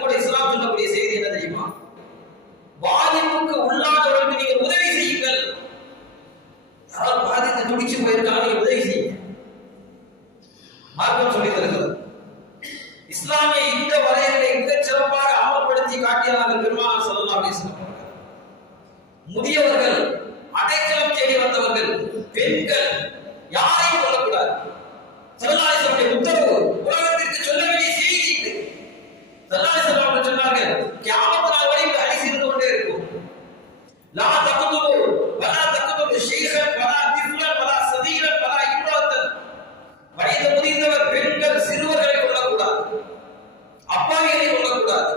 கூட இஸ்லாம் சொல்லக்கூடிய செய்தி என்ன தெரியுமா? பாதிப்புக்கு உள்ளானவர்களுக்கு நீங்கள் உதவி செய்யுங்கள். யாராவது பாதித்து துடிச்சு போயிருக்காங்க, நீங்க உதவி செய்யுங்க. மார்க்கம் சொல்லி தருகிறது. இஸ்லாமிய இந்த வரையறை மிகச் சிறப்பாக அமல்படுத்தி காட்டியவர்கள் பெருமானார் ஸல்லல்லாஹு அலைஹி வஸல்லம். முதியவர்கள், அடைக்கலம் தேடி வந்தவர்கள், பெண்கள் யாரையும் கொல்லக்கூடாது. ஸல்லல்லாஹு அலைஹி வஸல்லம் உத்தரவு, உலகத்திற்கு சொல்ல வேண்டிய செய்தி இது. ஸல்லல்லாஹு அலைஹி வஸல்லம் சொன்னார்கள், கியாமத் நாள் வரை இந்த ஹதீஸ் இருந்து கொண்டே இருக்கும். லா தக்துலு வலா தக்துலு ஷைഖன் வலா திஃப்லன் வலா சதீரன் வலா இம்ராத்தன். வயது முதிர்ந்தவர், பெண்கள், சிறுவர்களை கொல்லக்கூடாது, அப்பாவிகளை கொல்லக்கூடாது.